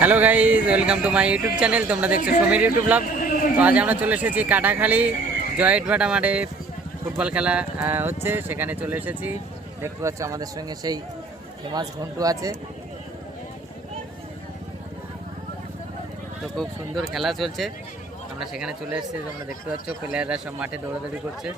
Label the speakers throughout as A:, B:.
A: Hello guys welcome to my YouTube channel তোমরা দেখছ Samir YouTube blog তো আজ আমরা চলে এসেছি কাটাখালি। জয়েট ভাটা মাঠে ফুটবল খেলা হচ্ছে। সেখানে চলে এসেছি। দেখতে পাচ্ছ আমাদের সঙ্গে সেই ফেমাস ঘন্টু আছে। তো খুব সুন্দর খেলা চলছে। আমরা সেখানে চলে এসেছি, তোমরা দেখতে পাচ্ছ। প্লেয়াররা সব মাঠে দৌড়াদৌড়ি করছে।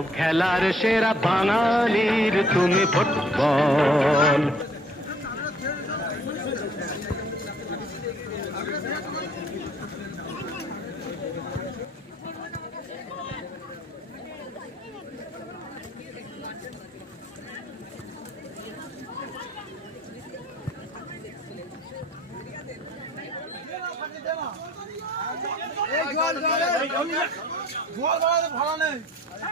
B: সব খেলার সেরা বাঙালির তুমি ফুটবল।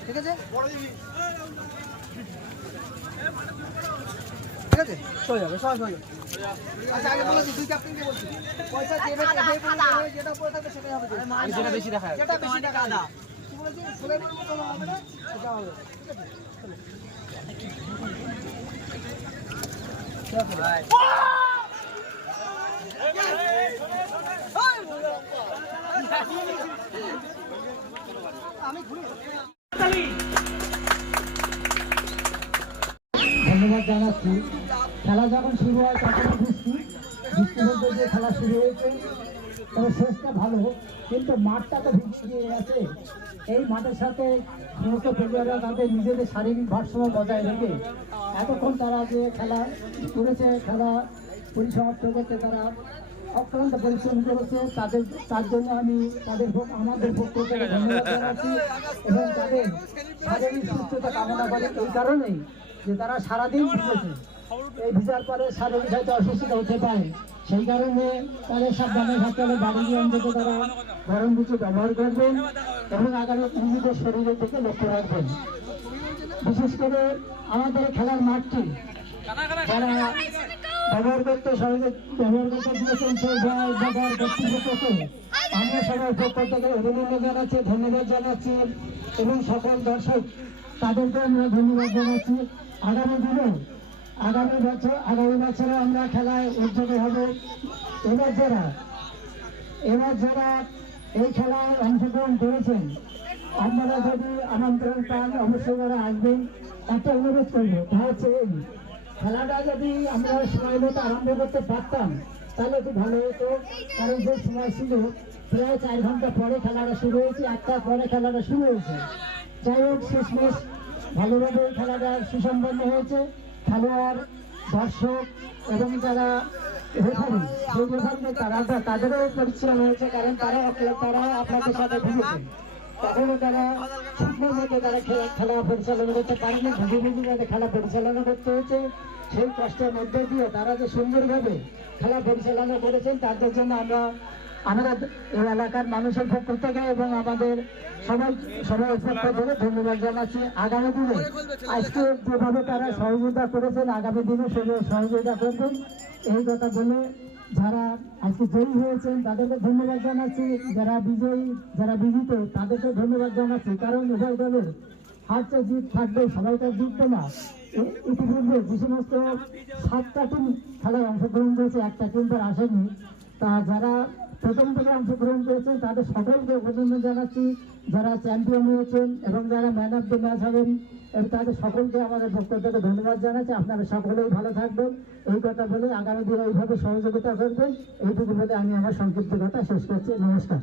C: ঠিক আছে ঠিক যাবে চলে যাবে আচ্ছা পয়সা যেটা যেটা বেশি দেখা যেটা টাকা।
D: ধন্যবাদ জানাচ্ছি। খেলা যখন শুরু হয় তখনও বৃষ্টি বৃষ্টি বলতে যে খেলা শুরু হয়েছে, তবে শেষটা ভালো, কিন্তু মাঠটা তো ভিজে দিয়ে গেছে। এই মাঠের সাথে সমস্ত প্লেয়াররা তাদের নিজেদের শারীরিক ভারসাম্য বজায় রেখে এতক্ষণ তারা যে খেলা করেছে, খেলা পরিসমাপ্ত করতে তারা অক্লান্ত পরিশ্রম করেছে, তাদের, তার জন্য আমি তাদের আমাদের পক্ষ থেকে ধন্যবাদ জানাচ্ছি এবং তাদের শারীরিক সুস্থতা কামনা করে এই কারণেই যে তারা সারাদিন ভিজেছে এই ভিজার পরে শারীরিক হয়তো অসুস্থতা হতে পারে, সেই কারণে তাদের সাবধানে থাকতে হবে বাড়ি গিয়ে অন্তত তারা গরম কিছু ব্যবহার করবেন এবং আগামী নিজেদের শরীরের দিকে লক্ষ্য রাখবেন। বিশেষ করে আমাদের খেলার মাঠটি, যারা ব্যবহার করতে আমরা ধন্যবাদ জানাচ্ছি এবং সকল দর্শক, তাদেরকে ধন্যবাদ জানাচ্ছি। আগামী বছর, আগামী বছরে আমরা খেলায় উদ্যোগী হব। এবার যারা এবার যারা এই খেলায় অংশগ্রহণ করেছেন, আপনারা যদি আমন্ত্রণ পান, অবশ্যই আসবেন। একটা অনুরোধ করব, তা হচ্ছে খেলাটা যদি আমরা সময় মতো আরম্ভ করতে পারতাম, তাহলে খুব ভালো হতো। কারণ যে সময় ছিল, প্রায় চার ঘণ্টা পরে খেলাটা শুরু হয়েছে একটা পরে খেলাটা শুরু হয়েছে। যাই হোক, শেষমেশ ভালোভাবে খেলাটা সুসম্পন্ন হয়েছে। খেলোয়াড়, দর্শক এবং যারা তারা তাদেরও পরিশ্রম হয়েছে, কারণ তারা তারা আপনাদের সাথে ভিজেছেন তখনও তারা শুকনো মতো তারা খেলা পরিচালনা করতে পারেনি। ভিজে ভিজে তাদের খেলা পরিচালনা করতে হয়েছে। সেই কষ্টের মধ্যে দিয়ে তারা যে সুন্দরভাবে খেলা পরিচালনা করেছেন, তাদের জন্য আমরা আমরা এই এলাকার মানুষের পক্ষ থেকে এবং আমাদের সবাই সবাই পক্ষ থেকে ধন্যবাদ জানাচ্ছি। আগামী দিনে আজকে যেভাবে তারা সহযোগিতা করেছেন, আগামী দিনে সেভাবে সহযোগিতা করবেন, এই কথা বলে যারা আজকে জয়ী হয়েছেন, তাদেরকে ধন্যবাদ জানাচ্ছি। যারা বিজয়ী, যারা বিজিত, তাদেরকে ধন্যবাদ জানাচ্ছি। কারণ উভয় দলের তো জিত থাকবে সবাই তো জিতবে না ইতিপূর্বে যে সমস্ত সাতটা টিম খেলায় অংশগ্রহণ করেছে, একটা টিম তার আসেনি। তা যারা প্রথম থেকে অংশগ্রহণ করেছেন তাদের সকলকে অভিনন্দন জানাচ্ছি। যারা চ্যাম্পিয়ন হয়েছেন এবং যারা ম্যান অফ দ্য ম্যাচ হবেন, এবং তাদের সকলকে আমাদের থেকে ধন্যবাদ জানাচ্ছি। আপনারা সকলেই ভালো থাকবেন। এই কথা বলে আগামী দিনে এইভাবে সহযোগিতা করবেন। এইটুকু বলে আমি আমার সংক্ষিপ্ত কথা শেষ করছি। নমস্কার।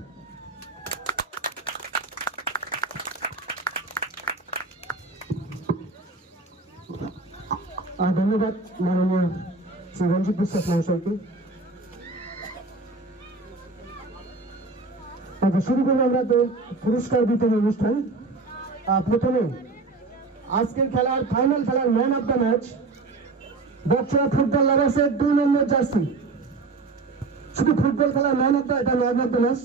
E: আর ধন্যবাদ, মাননীয় শ্রী রঞ্জিত বিশ্বাস মহাশয়কে। আচ্ছা শুরু করব আমরা তো পুরস্কার বিতরণ অনুষ্ঠান। প্রথমে, আজকের খেলার ফাইনাল খেলার man of the match Bachchara football লাভার্সের দুই নম্বর জার্সি। শুধু ফুটবল খেলার ম্যান অফ দ্য এটা ম্যান অফ দ্য ম্যাচ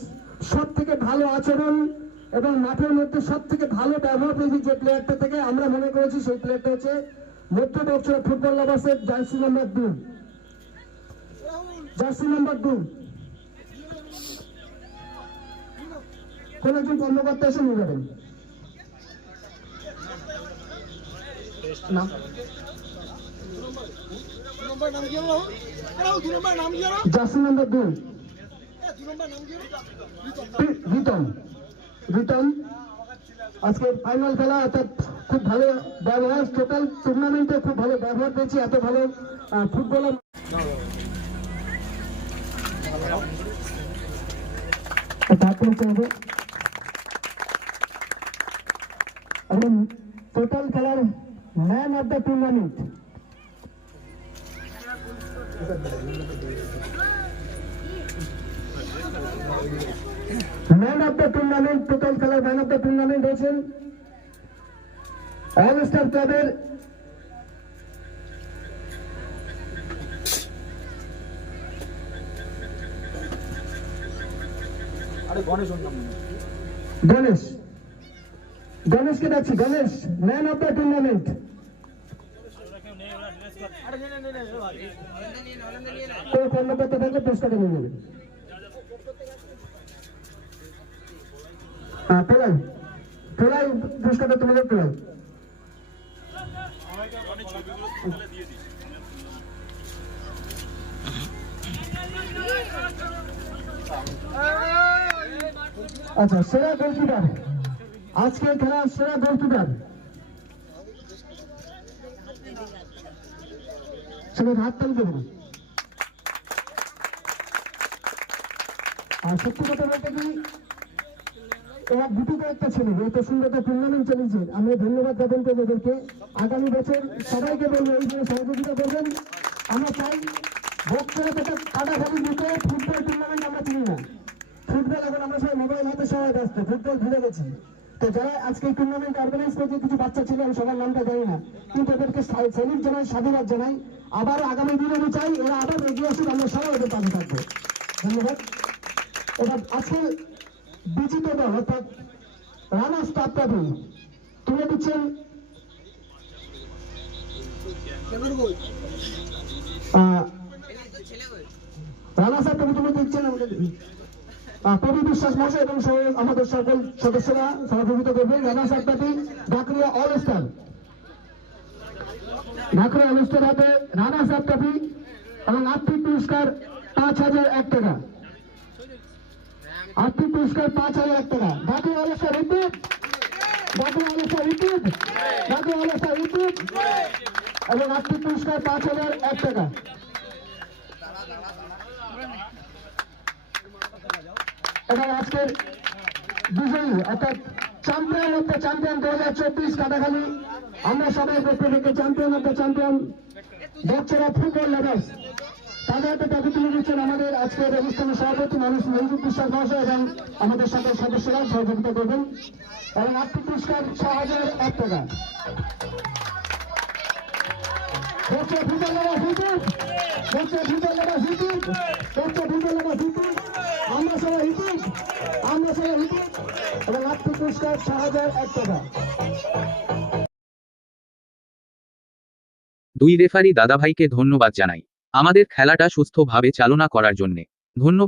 E: সব থেকে ভালো আচরণ এবং মাঠের মধ্যে সব থেকে ভালো ব্যবহার পেয়েছি যে প্লেয়ারটা থেকে আমরা মনে করেছি, সেই প্লেয়ারটা হচ্ছে মধ্য বক্সরা ফুটবল লাভার্সের জার্সি নাম্বার দুই। জার্সি নাম্বার দুই। কোন একজন কর্মকর্তা এসে নিয়ে যাবেন। জার্সি নাম্বার দুই। রিটন রিটন আজকে ফাইনাল খেলা, অর্থাৎ খুব ভালো ব্যবহার টোটাল টুর্নামেন্টে খুব ভালো ব্যবহার পেয়েছি, এত ভালো ফুটবলার টোটাল খেলার man of the tournament man of the tournament total খেলার ম্যান অফ দ্য টুর্নামেন্ট হয়েছেন অল স্টার ক্লাবের গণেশ গণেশকে ডাকছি Ganesh man of the tournament তো কর্মকর্তা থাকলে পুরস্কারটা নিয়ে নেবেন হ্যাঁ পেলাই। পেলাই, পুরস্কারটা তোমাদের পেলাই। আচ্ছা সেরা গোলকিপার। আজকে খেলার সেরা গোলকিপার। সবাই হাত তালি দেবেন আর সত্যি কথা বলতে কি এরা দুটি কয়েকটা ছেলে এই প্রসঙ্গটা টুর্নামেন্ট চলেছে। আমরা ধন্যবাদ জ্ঞাপন করব এদেরকে। আগামী বছর সবাইকে বলব এই জন্য সহযোগিতা করবেন। আমরা চাই ভক্তরা থেকে কাটাখালি মুখে ফুটবল টুর্নামেন্ট আমরা চিনি না। ফুটবল এখন আমরা সবাই মোবাইল হাতে সবাই ব্যস্ত, ফুটবল ভুলে গেছি। তো যারা আজকে টুর্নামেন্ট অর্গানাইজ করেছে, কিছু বাচ্চা ছিল, আমি সবার নামটা জানি না। কিন্তু এদেরকে সেলিট জানাই সাধুবাদ জানাই। আবার আগামী দিনে আমি চাই, এরা আবার এগিয়ে আসুক, আমরা সবাই ওদের পাশে থাকব। ধন্যবাদ। এবার আজকে বিজিত দল অর্থাৎ রানা স্টাফ ট্রাভেল তুলে দিচ্ছেন রানা সাহেব তুমি দিচ্ছেন বিশ্বাস মহাশয় এবং আমাদের সকল সদস্যরা সহযোগিতা করবেন। রানা অল স্টার ডাকরিয়া অল স্টার হাতে রানা এবং আর্থিক পুরস্কার পাঁচ হাজার এক টাকা। আর্থিক পুরস্কার পাঁচ হাজার এক টাকা ডাকে অলসা রিপিট ডাকে অলসা রিপিট ডাকে অলসা রিপিট এবং আর্থিক পুরস্কার পাঁচ হাজার এক টাকা। এবং আজকের বিজয়ী অর্থাৎ চ্যাম্পিয়ন অফ দ্য চ্যাম্পিয়ন দু হাজার চব্বিশ কাটাখালি। আমরা সবাই পক্ষ থেকে champion of the champion Bachchara football lovers তাদের ট্রফি তুলে দিচ্ছেন আমাদের আজকের অনুষ্ঠানের সভাপতি মানুষ মঞ্জুর বিশ্বাস মহাশয় এবং আমাদের সকল সদস্যরা সহযোগিতা করবেন এবং ছ হাজার আমরা আমরা এবং আর্থিক পুরস্কার ছ হাজার এক টাকা
F: দুই রেফারি দাদাভাইকে ধন্যবাদ জানাই। আমাদের খেলাটা সুস্থভাবে চালনা করার জন্যে। ধন্যবাদ।